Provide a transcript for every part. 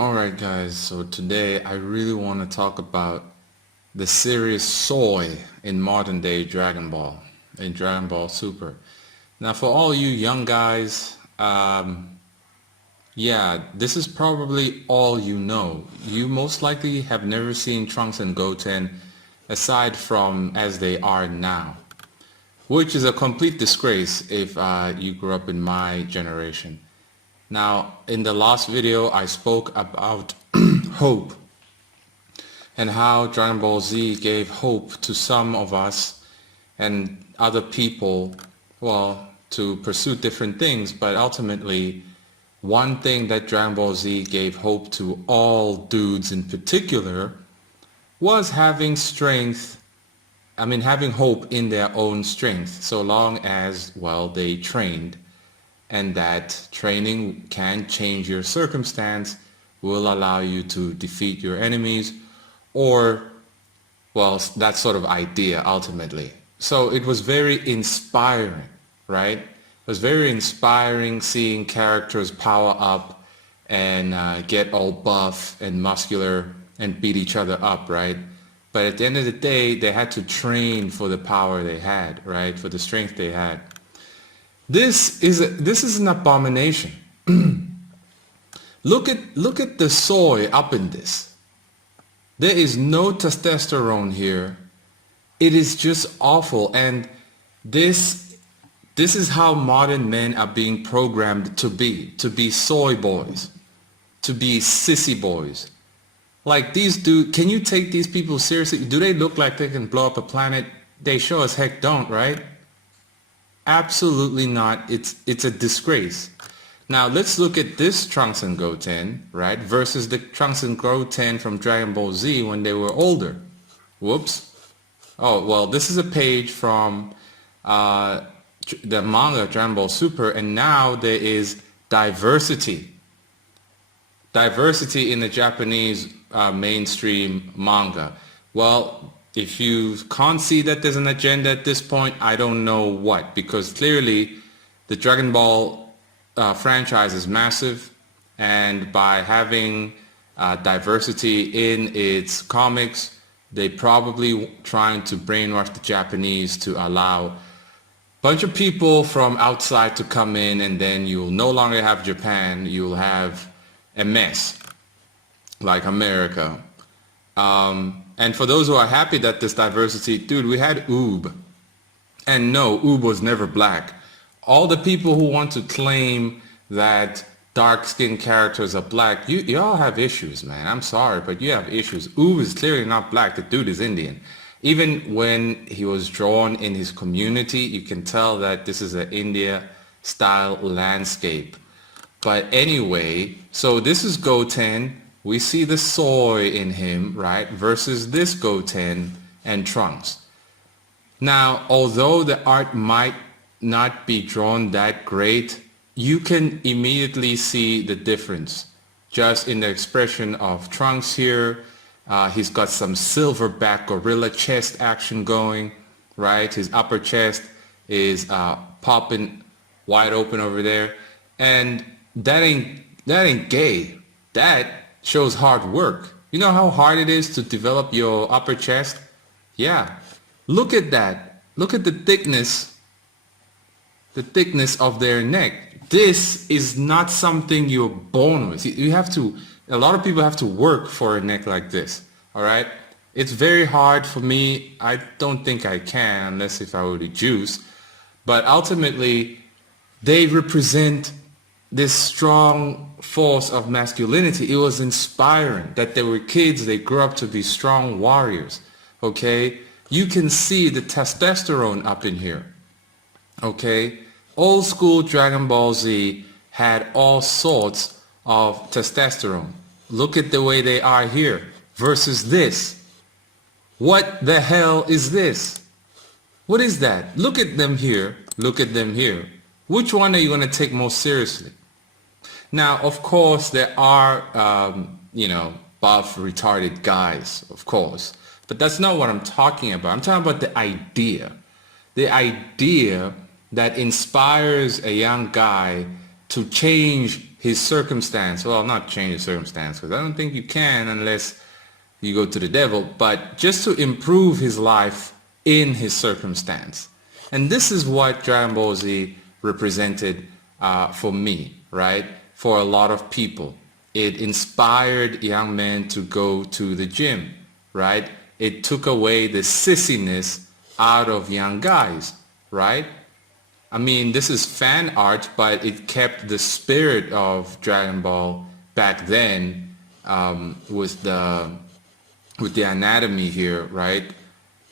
Alright guys, so today I really want to talk about the serious soy in modern day Dragon Ball, in Dragon Ball Super. Now for all you young guys, yeah, this is probably all you know. You most likely have never seen Trunks and Goten aside from as they are now, which is a complete disgrace if you grew up in my generation. Now, in the last video, I spoke about hope and how Dragon Ball Z gave hope to some of us and other people, well, to pursue different things, but ultimately, one thing that Dragon Ball Z gave hope to all dudes in particular was having strength, having hope in their own strength, so long as, well, they trained. And that training can change your circumstance, will allow you to defeat your enemies, or, well, that sort of idea ultimately. So it was very inspiring, right? It was very inspiring seeing characters power up and get all buff and muscular and beat each other up, right? But at the end of the day, they had to train for the power they had, right? For the strength they had. This is an abomination. Look at the soy up in this. There is no testosterone here. It is just awful, and this is how modern men are being programmed to be soy boys, to be sissy boys. Like these dudes, can you take these people seriously? Do they look like they can blow up a planet? They sure as heck don't, right? Absolutely not. It's a disgrace. Now let's look at this Trunks and Goten, right, versus the Trunks and Goten from Dragon Ball Z when they were older. Whoops. Oh, well, this is a page from the manga Dragon Ball Super, and now there is diversity. Diversity in the Japanese mainstream manga. Well, if you can't see that there's an agenda at this point, I don't know what, because clearly the Dragon Ball franchise is massive, and by having diversity in its comics, they probably trying to brainwash the Japanese to allow a bunch of people from outside to come in, and then you'll no longer have Japan, you'll have a mess like America. And for those who are happy that this diversity, dude, we had Oob. And no, Oob was never black. All the people who want to claim that dark-skinned characters are black, y'all have issues, man. I'm sorry, but you have issues. Oob is clearly not black. The dude is Indian. Even when he was drawn in his community, you can tell that this is an India-style landscape. But anyway, so this is Goten. We see the soy in him, right, versus this Goten and Trunks. Now, although the art might not be drawn that great, you can immediately see the difference just in the expression of Trunks here. He's got some silverback gorilla chest action going, right? His upper chest is popping wide open over there, and that ain't gay. That shows hard work. You know how hard it is to develop your upper chest? Yeah. Look at that. Look at the thickness of their neck. This is not something you're born with. You have to, a lot of people have to work for a neck like this. All right? It's very hard for me. I don't think I can unless if I were to juice. But ultimately, they represent this strong force of masculinity. It was inspiring that they were kids, they grew up to be strong warriors, okay? You can see the testosterone up in here, okay? Old school Dragon Ball Z had all sorts of testosterone. Look at the way they are here versus this. What the hell is this? What is that? Look at them here, look at them here. Which one are you going to take most seriously? Now, of course, there are, buff, retarded guys, of course. But that's not what I'm talking about. I'm talking about the idea. The idea that inspires a young guy to change his circumstance. Well, not change his circumstance, because I don't think you can unless you go to the devil, but just to improve his life in his circumstance. And this is what Dragon Ball Z represented for me, right? For a lot of people. It inspired young men to go to the gym, right? It took away the sissiness out of young guys, right? I mean, this is fan art, but it kept the spirit of Dragon Ball back then with the anatomy here, right?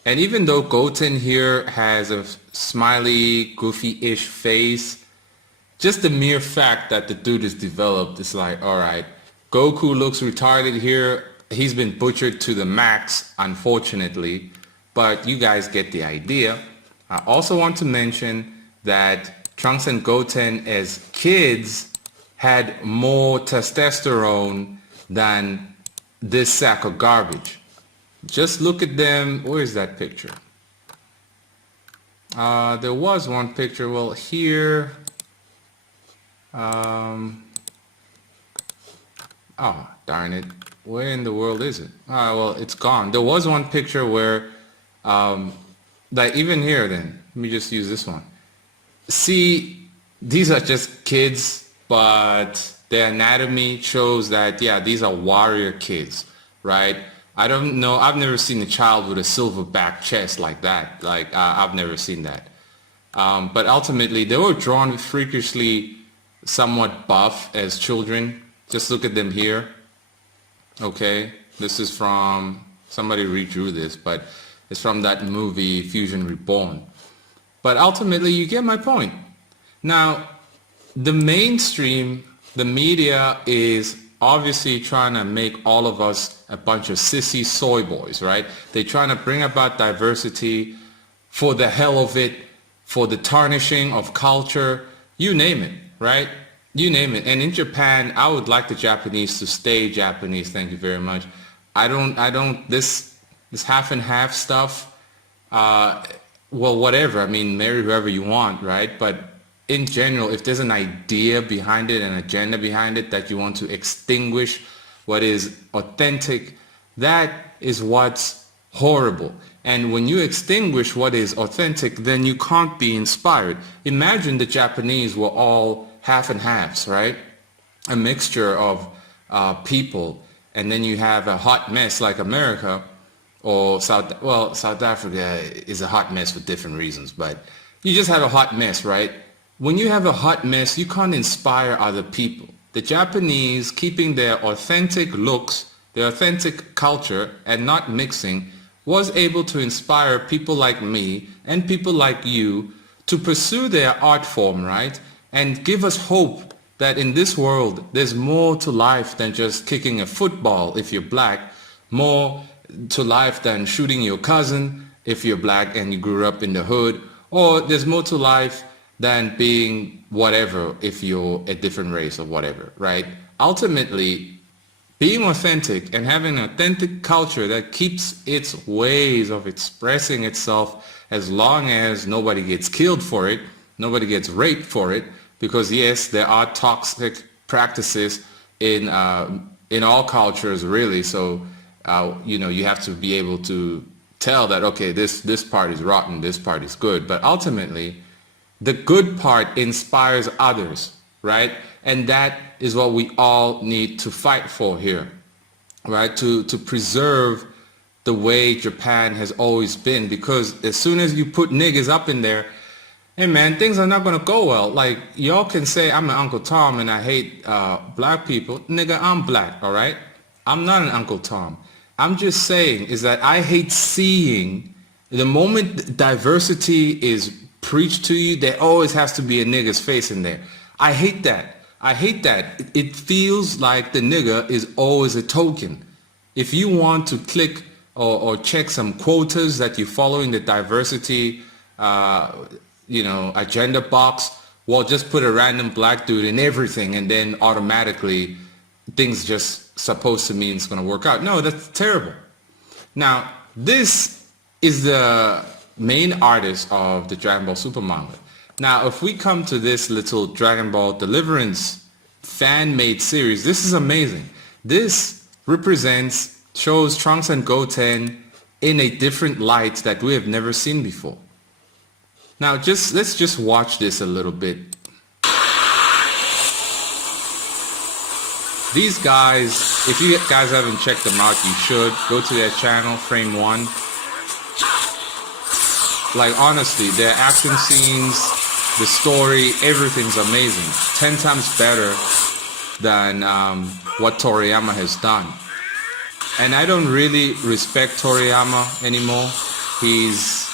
And even though Goten here has a smiley, goofy-ish face, just the mere fact that the dude is developed is like, all right, Goku looks retarded here. He's been butchered to the max, unfortunately, but you guys get the idea. I also want to mention that Trunks and Goten as kids had more testosterone than this sack of garbage. Just look at them. Where is that picture? There was one picture. Well, here. Oh, darn it. Where in the world is it? Well, it's gone. There was one picture where, like even here then, let me just use this one. See, these are just kids, but their anatomy shows that, yeah, these are warrior kids, right? I don't know. I've never seen a child with a silverback chest like that. Like, I've never seen that. But ultimately, they were drawn freakishly somewhat buff as children. Just look at them here. Okay, this is from, somebody redrew this, but it's from that movie Fusion Reborn. But ultimately, you get my point. Now, the mainstream, the media is obviously trying to make all of us a bunch of sissy soy boys, right? They're trying to bring about diversity for the hell of it, for the tarnishing of culture, you name it, right? You name it. And in Japan, I would like the Japanese to stay Japanese. Thank you very much. This half and half stuff, well, whatever. I mean, marry whoever you want, right? But in general, if there's an idea behind it, an agenda behind it that you want to extinguish what is authentic, that is what's horrible. And when you extinguish what is authentic, then you can't be inspired. Imagine the Japanese were all half and halves, right? A mixture of people, and then you have a hot mess like America or South Africa is a hot mess for different reasons, but you just have a hot mess, right? When you have a hot mess, you can't inspire other people. The Japanese, keeping their authentic looks, their authentic culture, and not mixing, was able to inspire people like me and people like you to pursue their art form, right? And give us hope that in this world, there's more to life than just kicking a football if you're black, more to life than shooting your cousin if you're black and you grew up in the hood, or there's more to life than being whatever if you're a different race or whatever, right? Ultimately, being authentic and having an authentic culture that keeps its ways of expressing itself as long as nobody gets killed for it, nobody gets raped for it, because yes, there are toxic practices in all cultures, really. So you have to be able to tell that, okay, this part is rotten, this part is good. But ultimately, the good part inspires others, right? And that is what we all need to fight for here, right? To preserve the way Japan has always been, because as soon as you put niggas up in there, hey man, things are not gonna go well. Like, y'all can say I'm an Uncle Tom and I hate black people. Nigga, I'm black, all right? I'm not an Uncle Tom. I'm just saying is that I hate seeing the moment diversity is preached to you, there always has to be a nigga's face in there. I hate that. I hate that. It feels like the nigga is always a token. If you want to click or check some quotas that you follow in the diversity agenda box, well, just put a random black dude in everything and then automatically things just supposed to mean it's going to work out. No, that's terrible. Now, this is the main artist of the Dragon Ball Super manga. Now, if we come to this little Dragon Ball Deliverance fan-made series. This is amazing. This shows Trunks and Goten in a different light that we have never seen before. Now let's just watch this a little bit. These guys, if you guys haven't checked them out, you should. Go to their channel, Frame 1. Like, honestly, their action scenes, the story, everything's amazing. 10 times better than what Toriyama has done. And I don't really respect Toriyama anymore. He's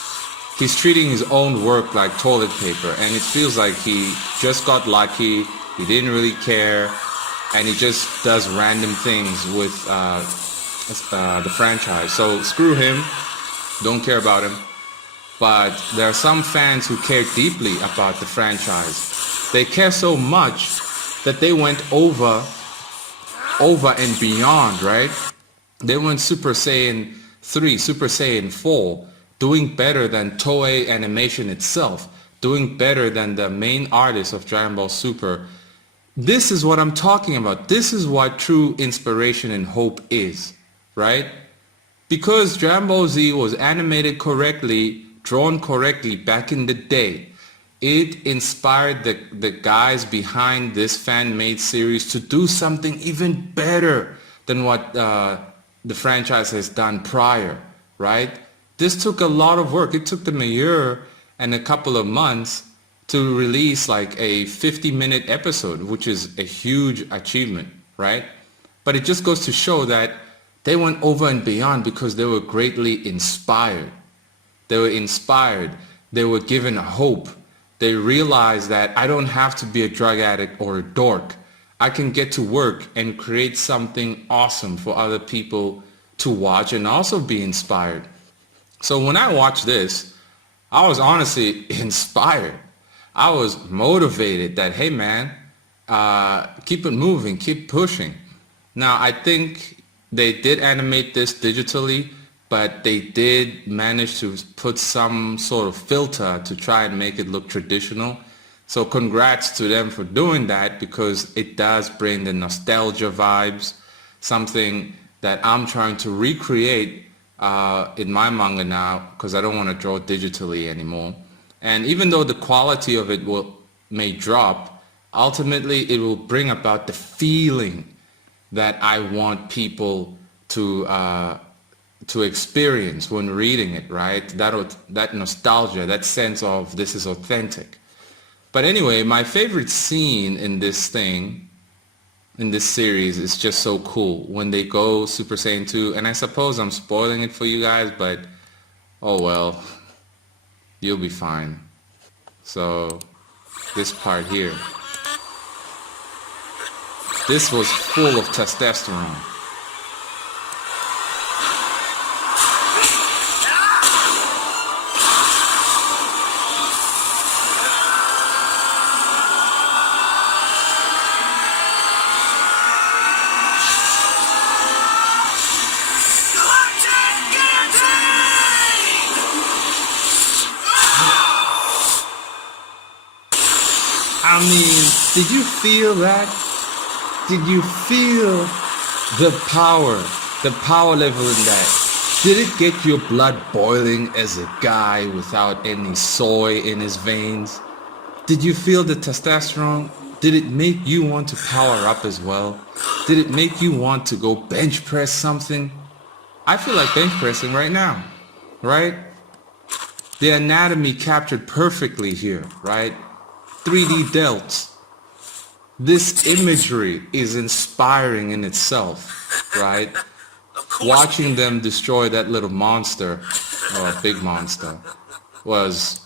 treating his own work like toilet paper, and it feels like he just got lucky, he didn't really care, and he just does random things with the franchise. So screw him, don't care about him. But there are some fans who care deeply about the franchise. They care so much that they went over and beyond, right? They went Super Saiyan 3, Super Saiyan 4, doing better than Toei Animation itself, doing better than the main artist of Dragon Ball Super. This is what I'm talking about. This is what true inspiration and hope is, right? Because Dragon Ball Z was animated correctly, drawn correctly back in the day, it inspired the guys behind this fan-made series to do something even better than what the franchise has done prior, right? This took a lot of work. It took them a year and a couple of months to release like a 50-minute episode, which is a huge achievement, right? But it just goes to show that they went over and beyond because they were greatly inspired. They were inspired. They were given hope. They realized that I don't have to be a drug addict or a dork. I can get to work and create something awesome for other people to watch and also be inspired. So when I watched this, I was honestly inspired. I was motivated that, hey man, keep it moving, keep pushing. Now I think they did animate this digitally, but they did manage to put some sort of filter to try and make it look traditional. So congrats to them for doing that, because it does bring the nostalgia vibes, something that I'm trying to recreate in my manga now, because I don't want to draw digitally anymore. And even though the quality of it may drop, ultimately it will bring about the feeling that I want people to experience when reading it, right? That nostalgia, that sense of this is authentic. But anyway, my favorite scene in this series is just so cool when they go Super Saiyan 2, and I suppose I'm spoiling it for you guys, but oh well, you'll be fine. So this part here, this was full of testosterone. I mean, did you feel that? Did you feel the power level in that? Did it get your blood boiling as a guy without any soy in his veins? Did you feel the testosterone? Did it make you want to power up as well? Did it make you want to go bench press something? I feel like bench pressing right now, right? The anatomy captured perfectly here, right? 3D delts. This imagery is inspiring in itself, right? Watching them destroy that little monster, or a big monster, was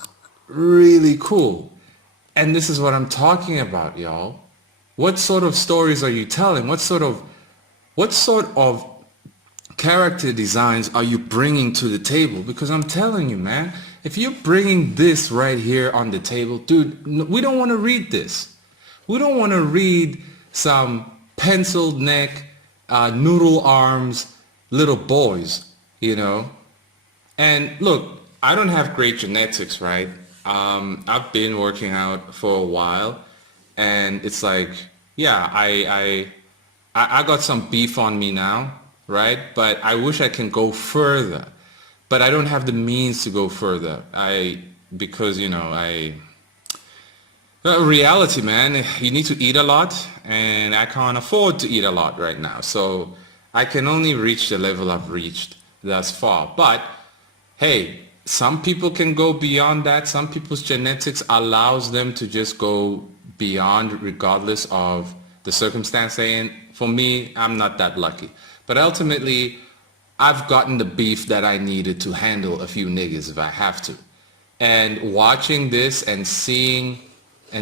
really cool. And this is what I'm talking about, y'all. What sort of stories are you telling? What sort of character designs are you bringing to the table? Because I'm telling you, man, if you're bringing this right here on the table, dude, we don't want to read this. We don't want to read some penciled neck, noodle arms, little boys, you know. And look, I don't have great genetics, right? I've been working out for a while, and it's like yeah, I got some beef on me now, right? But I wish I can go further, but I don't have the means to go further. Because reality, man, you need to eat a lot, and I can't afford to eat a lot right now. So I can only reach the level I've reached thus far. But hey, some people can go beyond that. Some people's genetics allows them to just go beyond regardless of the circumstance they're in. For me, I'm not that lucky. But ultimately, I've gotten the beef that I needed to handle a few niggas if I have to. And watching this and seeing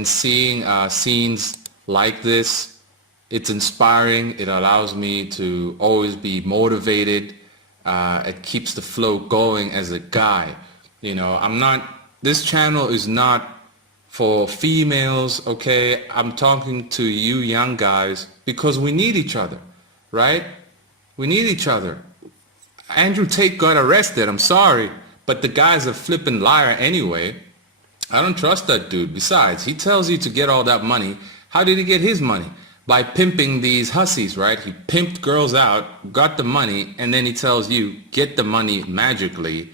scenes like this, it's inspiring. It allows me to always be motivated. It keeps the flow going as a guy. This channel is not for females, okay? I'm talking to you young guys because we need each other, right? We need each other. Andrew Tate got arrested, I'm sorry, but the guy's a flippin' liar anyway. I don't trust that dude. Besides, he tells you to get all that money. How did he get his money? By pimping these hussies, right? He pimped girls out, got the money, and then he tells you, get the money magically,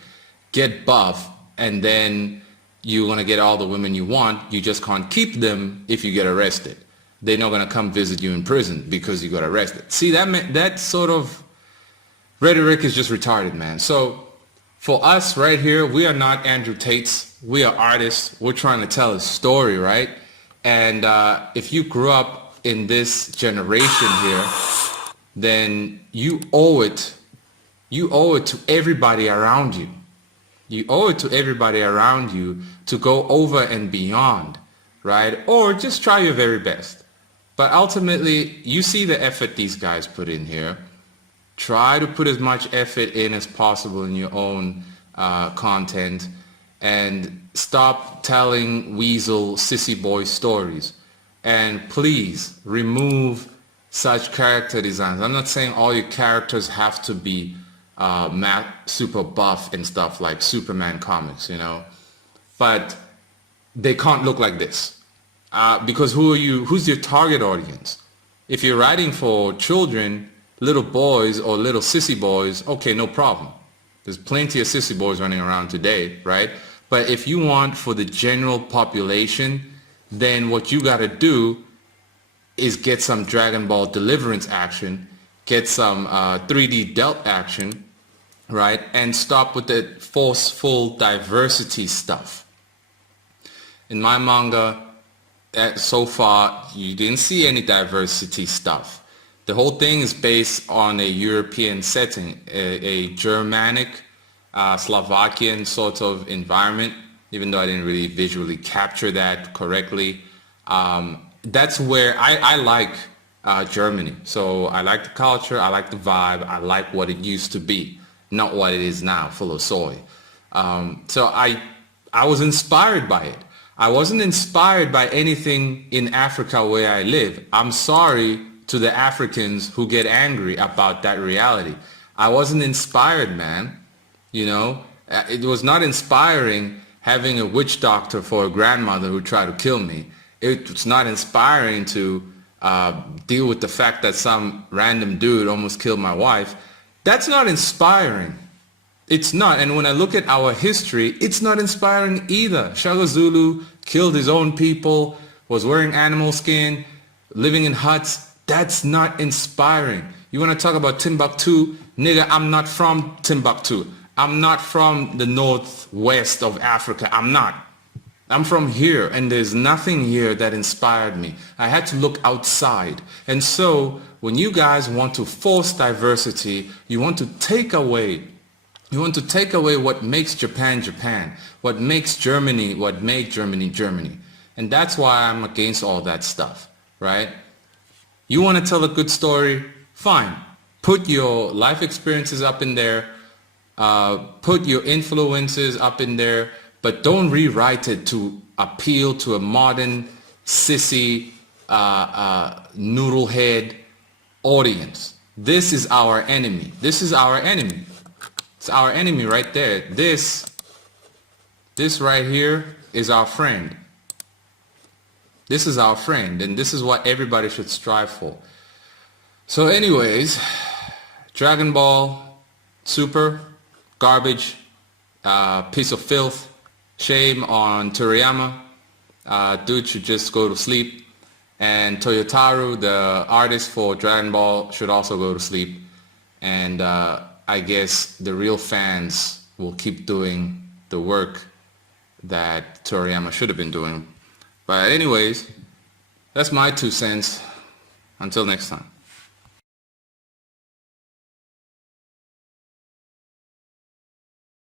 get buff, and then you're going to get all the women you want. You just can't keep them if you get arrested. They're not going to come visit you in prison because you got arrested. See, that sort of rhetoric is just retarded, man. So for us right here, we are not Andrew Tates. We are artists. We're trying to tell a story, right? And if you grew up in this generation here, then you owe it to everybody around you. You owe it to everybody around you to go over and beyond, right? Or just try your very best. But ultimately, you see the effort these guys put in here. Try to put as much effort in as possible in your own content, and stop telling weasel sissy boy stories. And please remove such character designs. I'm not saying all your characters have to be super buff and stuff like Superman comics, but they can't look like this, because who's your target audience? If you're writing for children, little boys or little sissy boys, okay, no problem. There's plenty of sissy boys running around today, right? But if you want for the general population, then what you got to do is get some Dragon Ball Deliverance action, get some 3D Delt action, right? And stop with the forceful diversity stuff. In my manga, so far, you didn't see any diversity stuff. The whole thing is based on a European setting, a Germanic, Slovakian sort of environment, even though I didn't really visually capture that correctly. That's where I like Germany. So I like the culture, I like the vibe, I like what it used to be, not what it is now, full of soy. So I was inspired by it. I wasn't inspired by anything in Africa where I live. I'm sorry to the Africans who get angry about that reality. I wasn't inspired, man. It was not inspiring having a witch doctor for a grandmother who tried to kill me. It was not inspiring to deal with the fact that some random dude almost killed my wife. That's not inspiring. It's not. And when I look at our history, it's not inspiring either. Shaka Zulu killed his own people, was wearing animal skin, living in huts. That's not inspiring. You want to talk about Timbuktu? Nigga, I'm not from Timbuktu. I'm not from the northwest of Africa. I'm not. I'm from here, and there's nothing here that inspired me. I had to look outside. And so when you guys want to force diversity, you want to take away what makes Japan Japan, what makes Germany, what made Germany Germany. And that's why I'm against all that stuff, right? You want to tell a good story? Fine. Put your life experiences up in there. Put your influences up in there. But don't rewrite it to appeal to a modern, sissy, noodlehead audience. This is our enemy. This is our enemy. It's our enemy right there. This right here is our friend. This is our friend, and this is what everybody should strive for. So anyways, Dragon Ball Super, garbage, piece of filth. Shame on Toriyama. Dude should just go to sleep. And Toyotaru, the artist for Dragon Ball, should also go to sleep. And I guess the real fans will keep doing the work that Toriyama should have been doing. But anyways, that's my 2 cents. Until next time.